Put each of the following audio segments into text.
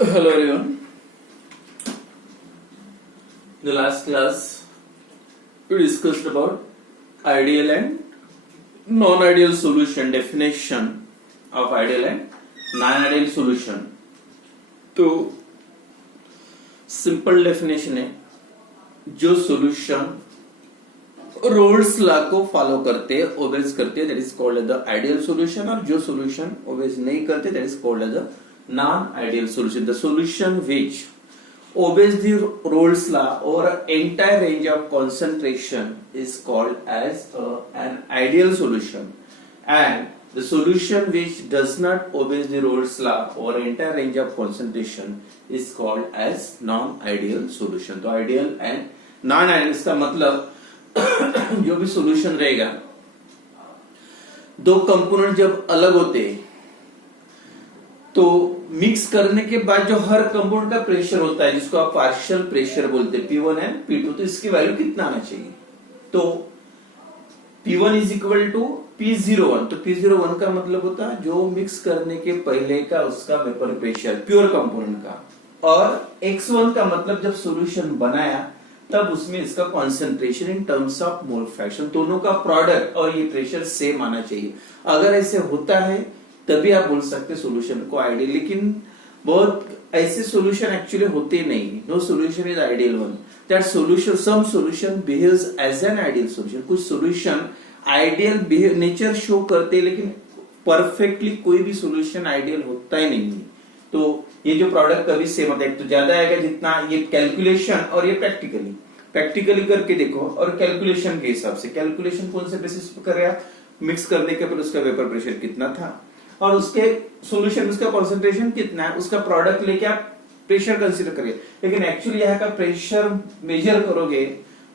Hello everyone. In the last class, we discussed about ideal and non-ideal solution, definition of ideal and non-ideal solution. तो simple definition है, जो solution Raoult's law को follow करते हैं, obeys करते हैं, that is called as the ideal solution, और जो सॉल्यूशन ओबेज नहीं करते that is called as the non-ideal solution. The solution which obeys the Rolle's law over an entire range of concentration is called as an ideal solution, and the solution which does not obey the Rolle's law over an entire range of concentration is called as non-ideal solution. तो ideal and non-ideal इसका मतलब जो भी solution रहेगा, दो component जब अलग होते हैं तो मिक्स करने के बाद जो हर कंपाउंड का प्रेशर होता है, जिसको आप पार्शियल प्रेशर बोलते हैं, P1 एंड P2, तो इसकी वैल्यू कितना आना चाहिए? तो P1 is equal to P01. तो P01 का मतलब होता है जो मिक्स करने के पहले का उसका वेपर प्रेशर प्योर कंपोनेंट का, और X1 का मतलब जब सॉल्यूशन बनाया तब उसमें इसका concentration in terms of mole fraction, दोनों का प्रोडक्ट और ये प्रेशर सेम आना चाहिए. अगर ऐसे होता है तभी आप बोल सकते सॉल्यूशन को आइडियल. लेकिन बहुत ऐसे सॉल्यूशन एक्चुअली होते नहीं. No solution is ideal one. That solution, some solution behaves as an ideal solution. कुछ सॉल्यूशन आइडियल नेचर शो करते, लेकिन परफेक्टली कोई भी सॉल्यूशन आइडियल होता ही नहीं है. तो ये जो प्रोडक्ट कभी सेम होता है, तो ज्यादा आएगा जितना ये कैलकुलेशन और ये प्रैक्टिकली करके देखो, और कैलकुलेशन के हिसाब से, कैलकुलेशन कौन से बेसिस पे कर रहे हैं, मिक्स करने के बाद उसका वेपर प्रेशर कितना था और उसके सॉल्यूशन उसका कंसंट्रेशन कितना है, उसका प्रोडक्ट लेके आप प्रेशर कंसीडर करिए. लेकिन एक्चुअली यहाँ का प्रेशर मेजर करोगे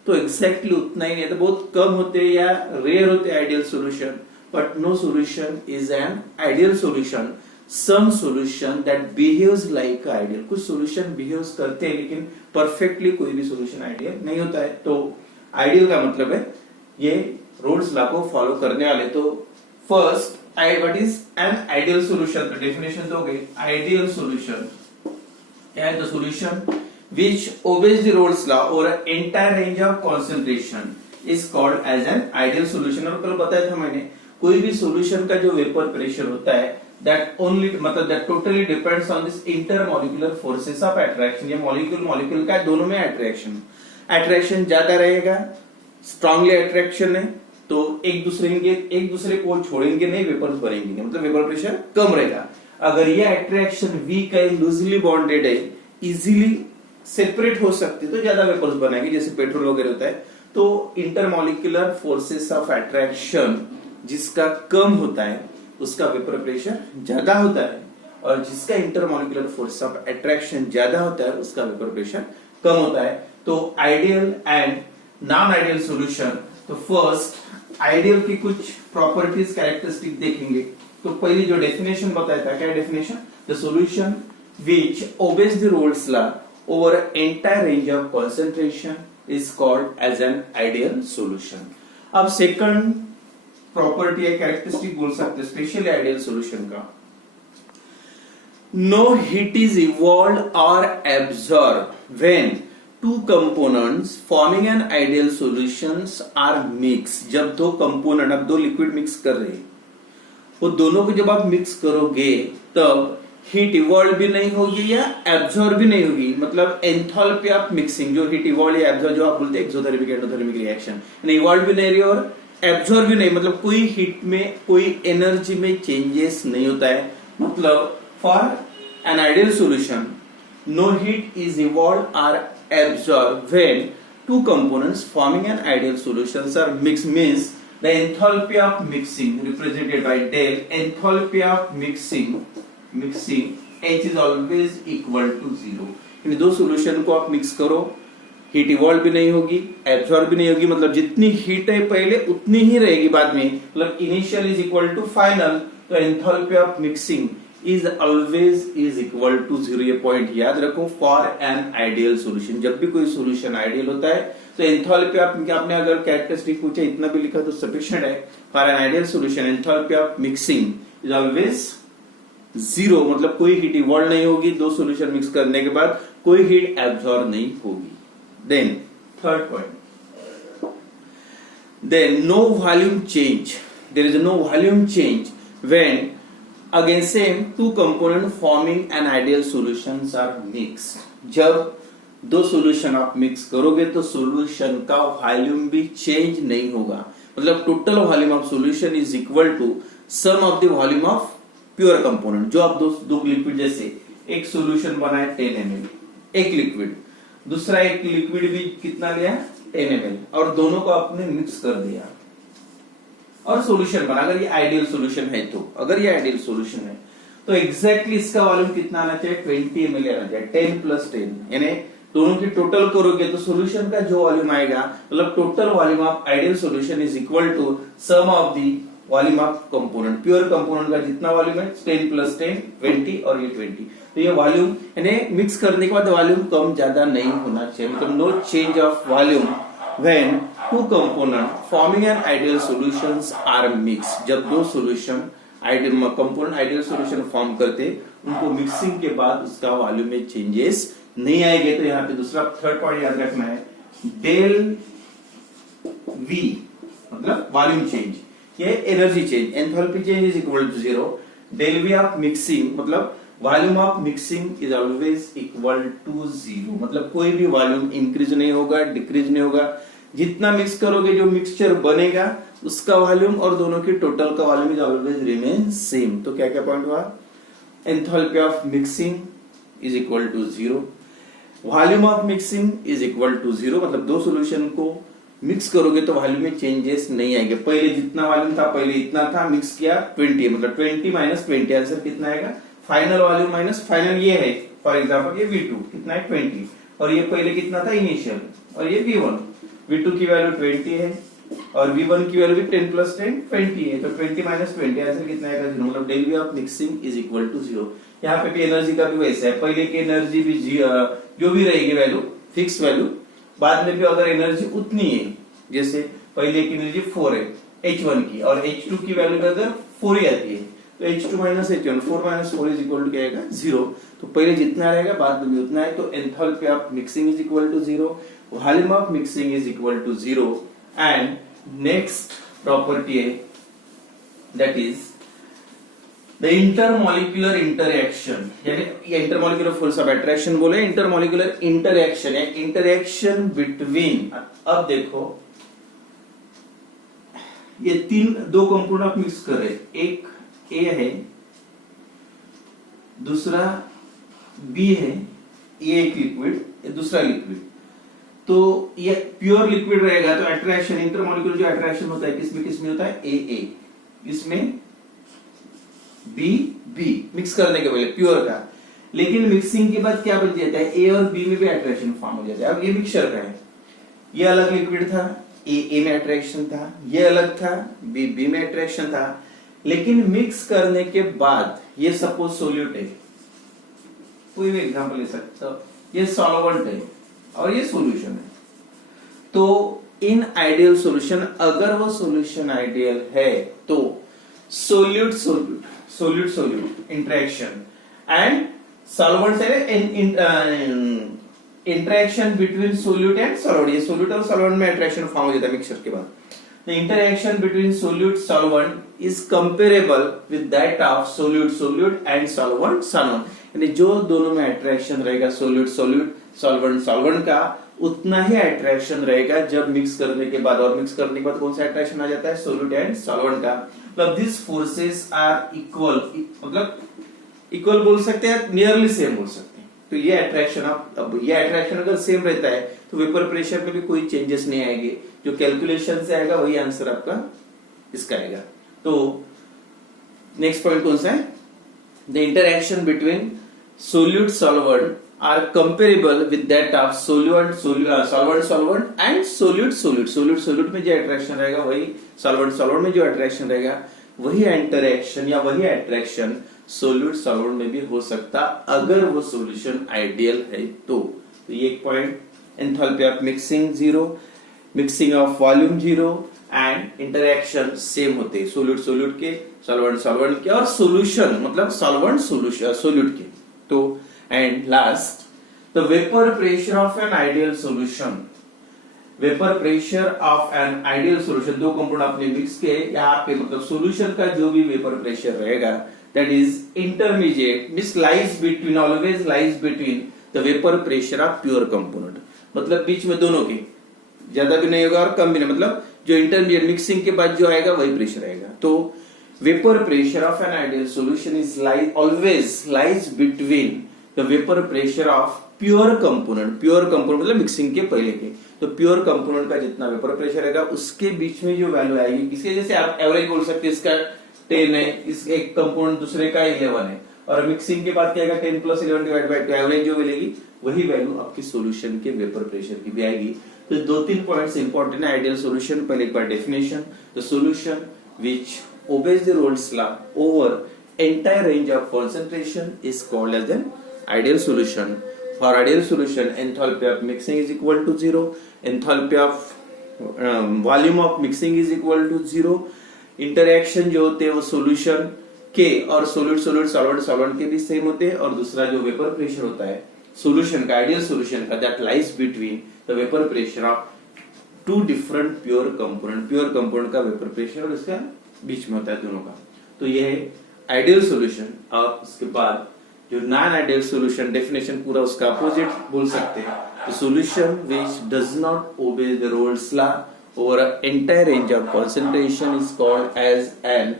तो एग्जैक्टली उतना ही नहीं, तो बहुत कम होते या रेयर होते ideal solution. But no solution is an ideal solution. Some solution that behaves like ideal. कुछ सॉल्यूशन बिहेव्स करते हैं लेकिन परफेक्टली कोई भी सॉल्यूशन आइडियल नहीं होता है. तो आइडियल का मतलब है ये रोल्स लॉ को फॉलो करने वाले. तो first, what is an ideal solution? तो definition तो हो गई. Ideal solution क्या है? The solution which obeys the Rolle's law over an entire range of concentration is called as an ideal solution. और कल बताया था मैंने, कोई भी solution का जो वेपर प्रेशर होता है that only मतलब that totally depends on this intermolecular forces of attraction. ये मॉलिक्यूल का दोनों में attraction ज्यादा रहेगा, strongly attraction है तो एक दूसरे को छोड़ेंगे नहीं, वेपर्स बनेंगे, मतलब वेपर प्रेशर कम रहेगा. अगर ये अट्रैक्शन वीक है, लूजली बॉन्डेड है, इजीली सेपरेट हो सकते तो ज्यादा वेपर्स बनेंगे, जैसे पेट्रोल वगैरह होता है. तो इंटरमॉलिक्यूलर फोर्सेस ऑफ अट्रैक्शन जिसका कम होता है उसका वेपर प्रेशर ज्यादा होता है, और जिसका इंटरमॉलिक्यूलर फोर्स ऑफ अट्रैक्शन ज्यादा होता है उसका वेपर प्रेशर कम होता है. तो ideal and non ideal solution. तो फर्स्ट आइडियल की कुछ प्रॉपर्टीज, कैरेक्टरिस्टिक देखेंगे. तो पहली जो डेफिनेशन बताया था, क्या definition? The solution which obeys the Raoult's law over entire range of concentration is called as an ideal solution. अब सेकंड प्रॉपर्टी है, कैरेक्टरिस्टिक बोल सकते हैं स्पेशली आइडियल सॉल्यूशन का. नो हीट इज इवॉल्व और absorb when two components forming an ideal solutions are mixed. जब दो component, अब दो लिक्विड मिक्स कर रहे हैं, वो दोनों को जब आप मिक्स करोगे तब हीट इवॉल्व भी नहीं होगी या एब्जॉर्ब भी नहीं होगी. मतलब एंथैल्पी ऑफ मिक्सिंग, जो हीट इवॉल्व या एब्जॉर्ब जो आप बोलते हैं एक्सोथर्मिक एंडोथर्मिक रिएक्शन, इवॉल्व भी नहीं रही और एब्जॉर्ब भी नहीं, मतलब कोई हीट में कोई एनर्जी में चेंजेस नहीं होता है. मतलब for an ideal solution no heat is evolved or absorbed when two components forming an ideal solutions are mixed. Means the enthalpy of mixing represented by del enthalpy of mixing H is always equal to 0. इन दो solution को आप mix करो, heat evolve भी नहीं होगी, absorb भी नहीं होगी, मतलब जितनी हीट है पहले उतनी ही रहेगी बाद में, मतलब initial is equal to final. तो enthalpy of mixing is always is equal to 0. ये पॉइंट याद रखो फॉर एन आइडियल सॉल्यूशन. जब भी कोई सॉल्यूशन आइडियल होता है तो एंथैल्पी आपने अगर कैरेक्टरिस्टिक पूछा इतना भी लिखा तो सफिशिएंट है. For an ideal solution enthalpy of mixing is always zero, मतलब कोई हीट इवॉल्व नहीं होगी, दो सॉल्यूशन मिक्स करने के बाद कोई हीट एब्जॉर्ब नहीं होगी। Then third point, then no volume change, there is no volume change when again same two component forming an ideal solutions are mixed. जब दो सॉल्यूशन आप मिक्स करोगे तो सॉल्यूशन का वॉल्यूम भी चेंज नहीं होगा, मतलब total volume of solution is equal to sum of the volume of pure component. जो आप दो लिक्विड, जैसे एक सॉल्यूशन बनाए 10 ml, एक लिक्विड, दूसरा एक लिक्विड भी कितना लिया 10 ml, और दोनों को आपने मिक्स कर दिया और सॉल्यूशन बना। अगर ये आइडियल सॉल्यूशन है तो, अगर ये आइडियल सॉल्यूशन है तो एग्जैक्टली इसका वॉल्यूम कितना आना चाहिए 20 ml आना चाहिए, 10 + 10, यानी दोनों की टोटल करोगे तो सॉल्यूशन का जो वॉल्यूम आएगा, मतलब total volume of ideal solution is equal to sum of the volume of component. Pure component का जितना वॉल्यूम है 10 + 10 20 और ये 20, तो ये वॉल्यूम यानी मिक्स करने के बाद वॉल्यूम कम ज्यादा नहीं होना चाहिए, मतलब no change of volume when two component forming an ideal solutions are mixed. जब दो solution ideal component ideal solution form करते, उनको मिक्सिंग के बाद उसका वॉल्यूम में चेंजेस नहीं आएंगे। तो यहाँ पे दूसरा थर्ड पॉइंट याद रखना है, डेल वी मतलब वॉल्यूम चेंज, ये energy change, enthalpy change is equal to 0। Del V of mixing मतलब volume of mixing is always equal to 0, मतलब कोई भी वॉल्यूम इंक्रीज नहीं होगा, डिक्रीज नहीं होगा। जितना मिक्स करोगे जो मिक्सचर बनेगा उसका वॉल्यूम और दोनों की टोटल का volume is always remain same. तो क्या क्या पॉइंट हुआ, enthalpy of mixing is equal to 0, volume of mixing is equal to 0, मतलब दो सॉल्यूशन को मिक्स करोगे तो वॉल्यूम में चेंजेस नहीं आएंगे। पहले जितना वॉल्यूम था पहले इतना था, मिक्स किया 20, मतलब 20 - 20 आंसर कितना आएगा, फाइनल वॉल्यूम माइनस फाइनल ये है, फॉर एग्जांपल ये V2 कितना है 20, और ये पहले कितना था इनिशियल, और ये V1, V2 की वैल्यू 20 है और V1 की वैल्यू भी 10 + 10 20 है, तो 20 - 20 आंसर कितना आएगा 0, मतलब del V of mixing is equal to 0। यहाँ पे भी एनर्जी का भी वैसा है, पहले की एनर्जी भी जो भी रहेगी वैल्यू फिक्स वैल्यू, बाद में भी अगर एनर्जी उतनी है, जैसे पहले की एनर्जी 4 है H1 की, और H2 की वैल्यू अगर 4 ही आती है तो H2 - H1, 4 - 4 is equal to क्या आएगा 0। तो पहले जितना रहेगा बाद में भी उतना है, तो enthalpy of mixing is equal to 0, volume of mixing is equal to 0। And next property है that is the intermolecular interaction, यानी इंटरमॉलिक्यूलर फोर्स ऑफ अट्रैक्शन बोले, इंटरमॉलिक्यूलर इंटरएक्शन है, इंटरएक्शन बिटवीन। अब देखो ये दो कंपोनेंट आप मिक्स कर रहे, एक ए है दूसरा बी है, ये एक लिक्विड ये दूसरा लिक्विड, तो ये प्योर लिक्विड रहेगा तो अट्रैक्शन इंटरमॉलिक्यूलर जो अट्रैक्शन होता है किसमें होता है ए, इसमें बी मिक्स करने के पहले प्योर का, लेकिन मिक्सिंग के बाद क्या बच जाता है, ए और बी में भी अट्रैक्शन फॉर्म हो जाता है। अब ये मिक्सचर का है, ये अलग लिक्विड था, ए में अट्रैक्शन था, ये अलग था, बी में अट्रैक्शन था, लेकिन मिक्स करने के बाद ये सपोज सोल्यूट है, कोई भी एग्जांपल ले सकते हो, ये सॉल्वेंट है और ये सॉल्यूशन है। तो इन आइडियल सॉल्यूशन, अगर वो सॉल्यूशन आइडियल है तो सोल्यूट इंटरेक्शन एंड सॉल्वेंट है interaction between solute and solvent, ये सोल्यूट और सॉल्वेंट में अट्रैक्शन फॉर्म हो जाता है मिक्सचर के बाद। The interaction between solute solvent is comparable with that of solute and solvent, यानी जो दोनों में अट्रैक्शन रहेगा सोल्यूट सॉल्वेंट का, उतना ही अट्रैक्शन रहेगा जब मिक्स करने के बाद। और मिक्स करने के बाद कौन सा अट्रैक्शन आ जाता है, सोल्यूट एंड सॉल्वेंट का। मतलब दिस फोर्सेस आर इक्वल, मतलब इक्वल बोल सकते हैं, नियरली सेम बोल सकते हैं। तो ये अट्रैक्शन, अब ये अट्रैक्शन अगर सेम रहता है तो वेपर प्रेशर में भी कोई चेंजेस नहीं आएंगे, जो कैलकुलेशन से आएगा वही आंसर आपका इसका आएगा। तो नेक्स्ट पॉइंट कौन सा है, the interaction between solute solvent are comparable with that of solvent and solute में जो अट्रैक्शन रहेगा वही solvent में जो अट्रैक्शन रहेगा वही इंटरएक्शन या वही अट्रैक्शन solute में भी हो सकता अगर वो सॉल्यूशन आइडियल है तो ये एक point. Enthalpy of mixing 0, mixing of volume 0 and interaction same होते हैं, सोल्यूट सोल्यूट के, सॉल्वेंट सॉल्वेंट के, और सॉल्यूशन मतलब सॉल्वेंट सोल्यूशन सोल्यूट के। तो and last the vapour pressure of N ideal solution, vapour pressure of N ideal solution, दो compound आपने मिक्स किए, यहाँ पे मतलब सॉल्यूशन का जो भी वेपर प्रेशर रहेगा that is intermediate, means lies between, always lies between the vapour pressure of pure component, मतलब बीच में दोनों के, ज्यादा भी नहीं होगा और कम भी नहीं, मतलब जो इंटरमीडिएट मिक्सिंग के बाद जो आएगा वही प्रेशर आएगा। तो vapour pressure of N ideal solution is always lies between the vapour pressure of pure component, pure component मतलब मिक्सिंग के पहले के, तो प्योर कंपोनेंट का जितना वेपर प्रेशर रहेगा उसके बीच में जो वैल्यू आएगी, किसके जैसे आप एवरेज बोल सकते हैं, इसका 10 है, इस एक कंपोनेंट दूसरे का 11 है, और मिक्सिंग के बाद क्या आएगा 10 + 11 डिवाइड बाय 2, एवरेज जो मिलेगी वही वैल्यू आपकी सॉल्यूशन के वेपर प्रेशर की भी आएगी। तो 2-3 पॉइंट्स इंपॉर्टेंट है आइडियल सॉल्यूशन। पहले एक बार definition, the solution which obeys the Rolle's law over entire range of concentration is called as an ideal solution. For ideal solution, enthalpy of mixing is equal to 0, enthalpy of volume of mixing is equal to 0, interaction जो होते हैं वो solution के और solute solvent के भी same होते हैं, और दूसरा जो vapor pressure होता है solution का, ideal solution का, that lies between the vapor pressure of two different pure component का vapor pressure और इसका बीच में होता है दोनों का। तो ये है आइडियल सॉल्यूशन। और उसके बाद जो नॉन आइडियल सॉल्यूशन, डेफिनेशन पूरा उसका अपोजिट बोल सकते हैं, the solution which does not obey the Raoult's law over a entire range of concentration is called as an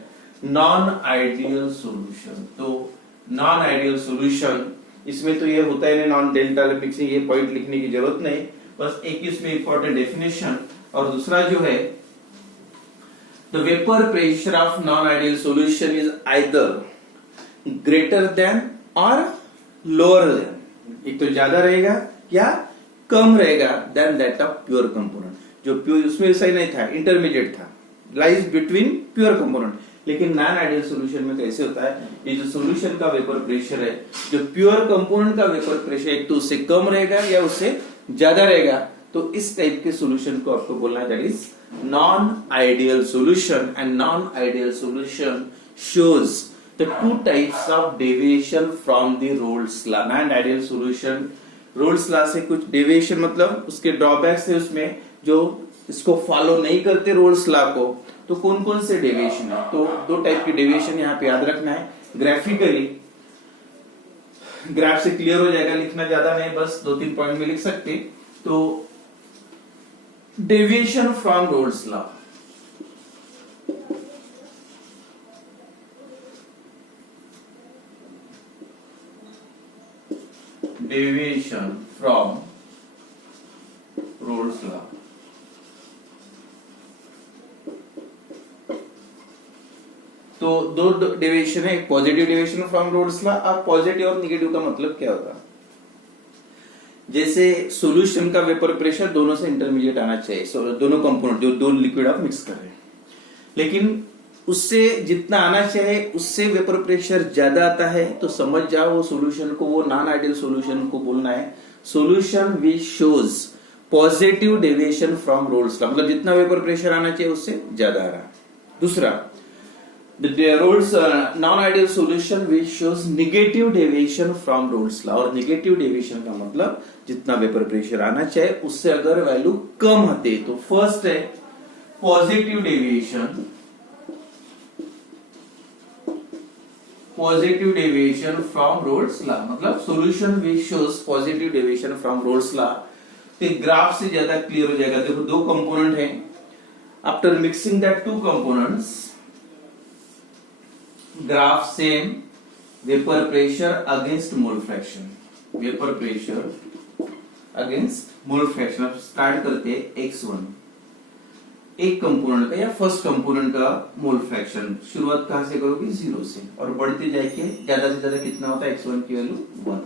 non ideal solution. तो नॉन आइडियल सॉल्यूशन, इसमें तो ये होता है नॉन डेल्टा मिक्सिंग, ये पॉइंट लिखने की जरूरत नहीं, बस एक इसमें इंपॉर्टेंट डेफिनेशन, और दूसरा जो है the vapor pressure of non-ideal solution is either greater than or lower than, एक तो ज्यादा रहेगा या कम रहेगा than that of pure component, जो प्योर उसमें सही नहीं था, इंटरमीडिएट था, lies between pure component। लेकिन नॉन आइडियल सॉल्यूशन में कैसे होता है, ये जो सॉल्यूशन का वेपर प्रेशर है, जो प्योर कंपोनेंट का वेपर प्रेशर एक तो उससे कम रहेगा या उससे ज्यादा रहेगा, तो इस टाइप के सॉल्यूशन को आपको बोलना है that is non-ideal solution, and non-ideal solution shows the two types of deviation from the Rolle's law। non-ideal solution Rolle's law से कुछ deviation मतलब उसके drawbacks है उसमें, जो इसको फॉलो नहीं करते Rolle's law को, तो कौन कौन से डेविएशन है, तो दो टाइप की डेविएशन यहाँ पे याद रखना है। ग्राफिकली, ग्राफ से क्लियर हो जाएगा, लिखना ज्यादा नहीं, बस 2-3 पॉइंट में लिख सकते। तो deviation from Rolle's law, deviation from Rolle's law, तो दो डेविएशन है, एक positive deviation from Raoult's law, और पॉजिटिव और निगेटिव का मतलब क्या होगा, जैसे सॉल्यूशन का वेपर प्रेशर दोनों से इंटरमीडिएट आना चाहिए, दोनों कंपोनेंट जो दो लिक्विड आप मिक्स कर रहे हैं, लेकिन उससे जितना आना चाहिए उससे वेपर प्रेशर ज्यादा आता है, तो समझ जाओ वो सॉल्यूशन को, वो नॉन आइडियल सॉल्यूशन को बोलना है solution which shows positive deviation from Raoult's law, मतलब जितना वेपर प्रेशर आना चाहिए उससे ज्यादा आ रहा है। दूसरा the Rolle's non-ideal solution which shows negative deviation from Rolle's law, और negative deviation का मतलब जितना वेपर प्रेशर आना चाहिए उससे अगर वैल्यू कम आते, तो फर्स्ट है positive deviation, positive deviation from Raoult's law, मतलब solution which shows positive deviation from Raoult's law. तो ग्राफ से ज्यादा क्लियर हो जाएगा। देखो दो कंपोनेंट हैं, after mixing that two components, graph same, vapour pressure against mole fraction, vapour pressure against mole fraction. Start करते हैं x1, एक कंपोनेंट का या फर्स्ट कंपोनेंट का मोल फ्रैक्शन, शुरुआत कहां से करोगे 0 से, और बढ़ते जाके ज्यादा से ज्यादा कितना होता है x1 की वैल्यू 1।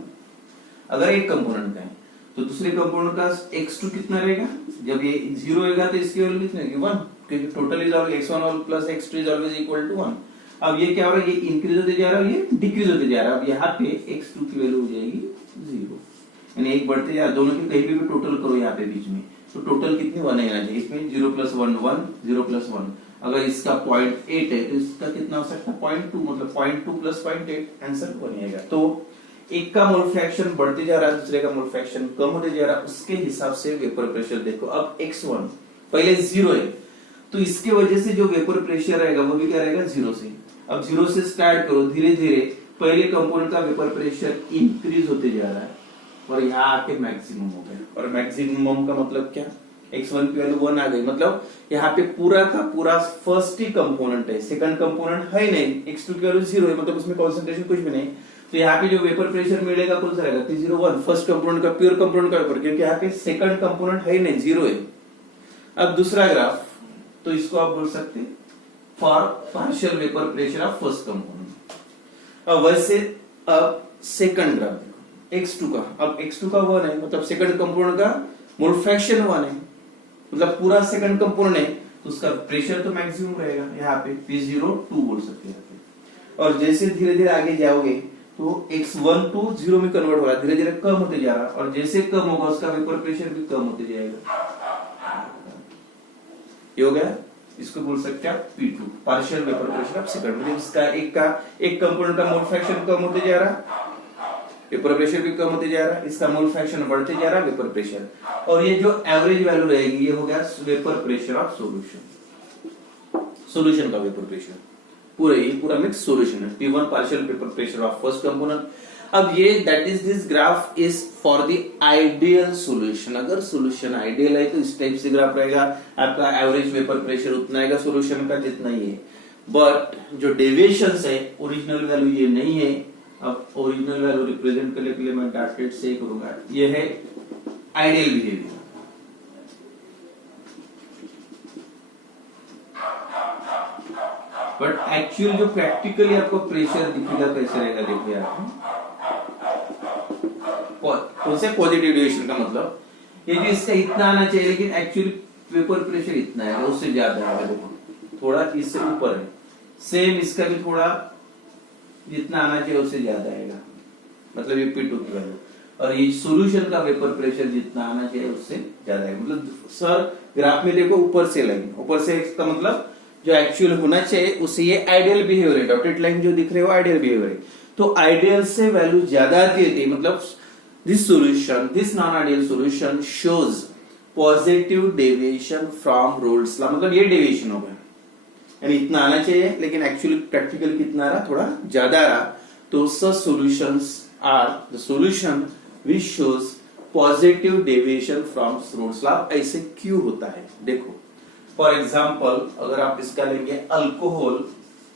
अगर एक कंपोनेंट का है तो दूसरे कंपोनेंट का x2 कितना रहेगा, जब ये 0 होगा तो इसकी वैल्यू कितनी होगी 1, क्योंकि total is always x1 plus x2 is always equal to 1। अब ये क्या हो रहा है, ये इंक्रीज होते जा रहा है, ये डिक्रीज होते जा रहा है, अब यहाँ पे x2 की वैल्यू हो जाएगी 0। यानी एक बढ़ते जा, दोनों की कहीं भी टोटल करो यहाँ पे बीच में, तो टोटल कितनी 1 आना चाहिए। इसमें 0 + 1 1, 0 + 1, अगर इसका 0.8 है तो इसका कितना हो सकता है 0.2, मतलब 0.2 + 0.8 आंसर बनेगा। तो एक का मोल फ्रैक्शन बढ़ते जा रहा है, दूसरे का मोल फ्रैक्शन कम होते जा रहा है, उसके हिसाब से वेपर प्रेशर देखो। अब x1 पहले 0 है तो इसके वजह से जो वेपर प्रेशर रहेगा वो भी क्या रहेगा 0 से। अब 0 से स्टार्ट करो, धीरे धीरे पहले कंपोनेंट का वेपर प्रेशर इंक्रीज होते जा रहा है और यहाँ आके मैक्सिमम हो गया। और मैक्सिमम का मतलब क्या, x1 की वैल्यू 1 आ गई, मतलब यहाँ पे पूरा का पूरा फर्स्ट ही कंपोनेंट है, सेकंड कंपोनेंट है नहीं। x2 की वैल्यू 0 है, मतलब उसमें कंसंट्रेशन कुछ भी नहीं, तो यहाँ पे जो वेपर प्रेशर मिलेगा कौन सा रहेगा 301, फर्स्ट कंपोनेंट का, प्योर कंपोनेंट का वेपर, क्योंकि यहाँ पे सेकंड कंपोनेंट है नहीं, 0 है। अब दूसरा ग्राफ, तो इसको आप बोल सकते for partial vapour pressure of first component. अब वैसे अब सेकंड ग्राफ देखो x2 का, अब x2 का 1 है, मतलब सेकंड कंपोनेंट का मोल फ्रैक्शन 1 है, मतलब पूरा सेकंड कंपोनेंट है, तो उसका प्रेशर तो मैक्सिमम रहेगा, यहाँ पे P02 बोल सकते हैं। और जैसे धीरे धीरे आगे जाओगे तो x1 to 0 में कन्वर्ट हो रहा है, धीरे धीरे कम होते जा रहा है, और जैसे कम होगा उसका वेपर प्रेशर भी कम होते जाएगा। ये हो गया, इसको बोल सकते हैं आप P2, partial vapour pressure of second. मतलब इसका एक कंपोनेंट का मोल फ्रैक्शन कम होते जा रहा, वेपर प्रेशर भी कम होते जा रहा है, इसका मोल फ्रैक्शन बढ़ते जा रहा है, वेपर प्रेशर। और ये जो एवरेज वैल्यू रहेगी ये हो गया vapour pressure of solution, solution का वेपर प्रेशर, पूरा मिक्स सॉल्यूशन है। P1 partial vapour pressure of first component. अब ये that is this graph is for the ideal solution. अगर सॉल्यूशन आइडियल है तो इस टाइप से ग्राफ रहेगा, आपका एवरेज वेपर प्रेशर उतना आएगा सॉल्यूशन का जितना ही है। बट जो डेविएशंस है, ओरिजिनल वैल्यू ये नहीं है। अब ओरिजिनल वैल्यू रिप्रेजेंट करने के लिए मैं डॉटेड से करूंगा, ये है आइडियल बिहेवियर। बट एक्चुअल जो प्रैक्टिकली आपको प्रेशर दिखेगा कैसे रहेगा, देखो यार, कौन से पॉजिटिव डेविएशन का मतलब ये जो इसका इतना आना चाहिए, लेकिन एक्चुअली वेपर प्रेशर इतना है, उससे ज्यादा है, देखो थोड़ा इससे ऊपर है। सेम इसका भी थोड़ा जितना आना चाहिए उससे ज्यादा आएगा, मतलब ये P2 की वैल्यू। और ये सॉल्यूशन का वेपर प्रेशर जितना आना चाहिए उससे ज्यादा है। मतलब सर ग्राफ में देखो ऊपर से लाइन, ऊपर से इसका मतलब जो एक्चुअल होना चाहिए उससे ये आइडियल बिहेवियर है। डॉटेड लाइन जो दिख रहे हो आइडियल बिहेवियर है, तो आइडियल से वैल्यू ज्यादा आती है, मतलब this solution, this non ideal solution shows positive deviation from Raoult's law, मतलब ये डेविएशन होगा, यानी इतना आना चाहिए लेकिन एक्चुअली प्रैक्टिकल कितना आ रहा, थोड़ा ज्यादा आ रहा। तो such solutions are the solution which shows positive deviation from Raoult's law. ऐसे क्यों होता है, देखो फॉर एग्जाम्पल अगर आप इसका लेंगे अल्कोहल,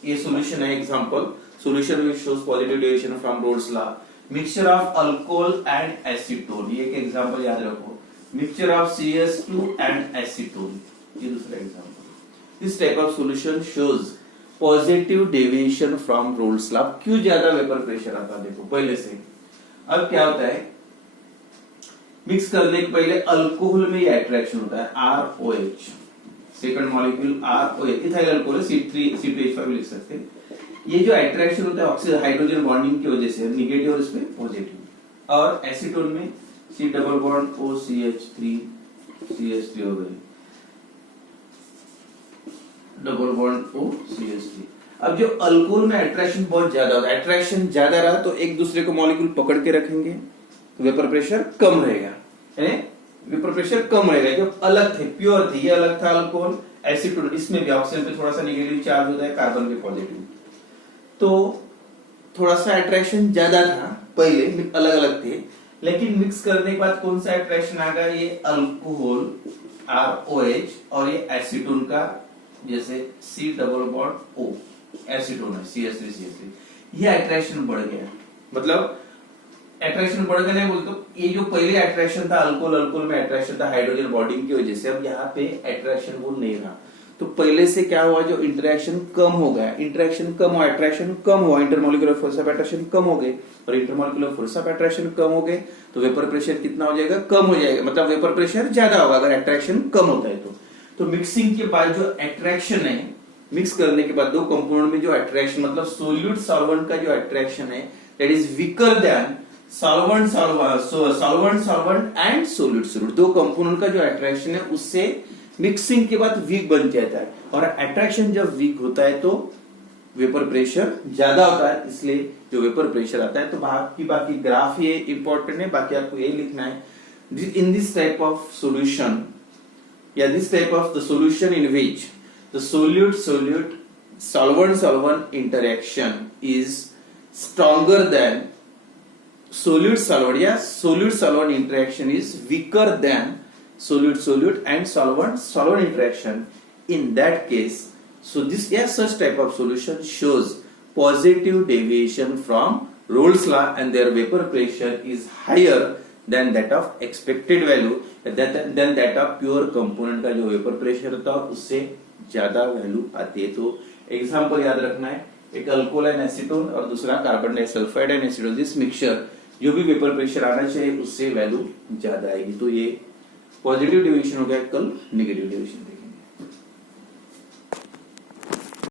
ये सॉल्यूशन है, example solution which shows positive deviation from Raoult's law, mixture of alcohol and acetone, ये एक एग्जाम्पल याद रखो, mixture of CS2 and acetone, ये दूसरा example. This type of solution shows positive deviation from Rolle's law। क्यों ज्यादा vapour pressure आता है, देखो पहले से। अब क्या होता है, मिक्स करने के पहले अल्कोहल में ये अट्रैक्शन होता है ROH, second molecule ROH, ethyl alcohol C3H5 लिख सकते हैं। ये जो अट्रैक्शन होता है ऑक्सीजन हाइड्रोजन बॉन्डिंग की वजह से, निगेटिव और इसमें पॉजिटिव। और एसीटोन में C+OCH3CH3 हो गई, डबल बॉन्ड OCH3। अब जो अल्कोहल में अट्रैक्शन बहुत ज्यादा होता है, अट्रैक्शन ज्यादा रहा तो एक दूसरे को मॉलिक्यूल पकड़ के रखेंगे, तो वेपर प्रेशर कम रहेगा, वेपर प्रेशर कम रहेगा। जो अलग थे, प्योर थे, ये अलग था अल्कोहल, एसीटोन, इसमें भी ऑक्सीजन पे थोड़ा सा नेगेटिव चार्ज होता है, कार्बन पे पॉजिटिव, तो थोड़ा सा अट्रैक्शन ज्यादा था पहले, अलग अलग थे। लेकिन मिक्स करने के बाद कौन सा अट्रैक्शन आ गया, ये अल्कोहल ROH और ये एसीटोन का जैसे C+O एसीटोन है CH3CH3, ये अट्रैक्शन बढ़ गया। मतलब अट्रैक्शन बढ़ गया नहीं बोलते, ये जो पहले अट्रैक्शन था अल्कोहल में अट्रैक्शन था हाइड्रोजन बॉन्डिंग की वजह से, अब यहाँ पे अट्रैक्शन वो नहीं रहा। तो पहले से क्या हुआ, जो इंटरेक्शन कम हो गया, इंटरेक्शन कम हुआ, अट्रैक्शन कम हुआ, इंटरमॉलिक्यूलर फोर्स ऑफ अट्रैक्शन कम हो गए, और इंटरमॉलिक्यूलर फोर्स ऑफ अट्रैक्शन कम हो गए तो वेपर प्रेशर कितना हो जाएगा, कम हो जाएगा, मतलब वेपर प्रेशर ज्यादा होगा अगर अट्रैक्शन कम होता है तो मिक्सिंग के बाद जो अट्रैक्शन है, मिक्स करने के बाद दो कंपाउंड में जो अट्रैक्शन, मतलब सोल्यूट सॉल्वेंट का जो अट्रैक्शन है that is weaker then solvent and solute. दो कंपोनेंट का जो अट्रैक्शन है उससे मिक्सिंग के बाद वीक बन जाता है, और अट्रैक्शन जब वीक होता है तो वेपर प्रेशर ज्यादा होता है, इसलिए जो वेपर प्रेशर आता है। तो बाकी ग्राफ ये इंपॉर्टेंट है, बाकी आपको ये लिखना है in this type of solution या this type of the solution in which the solvent interaction is stronger than solute-solvent interaction is weaker than solute and solvent interaction. In that case, so such type of solution shows positive deviation from Rolle's law and their vapor pressure is higher than that of expected value, than that of pure component का जो vapor pressure होता है उससे ज्यादा value आती है। तो example याद रखना है, एक अल्कोहल एंड एसीटोन और दूसरा carbon disulphide and acetone, this mixture जो भी वेपर प्रेशर आना चाहिए उससे वैल्यू ज्यादा आएगी। तो ये पॉजिटिव डिविएशन हो गया, कल नेगेटिव डिविएशन।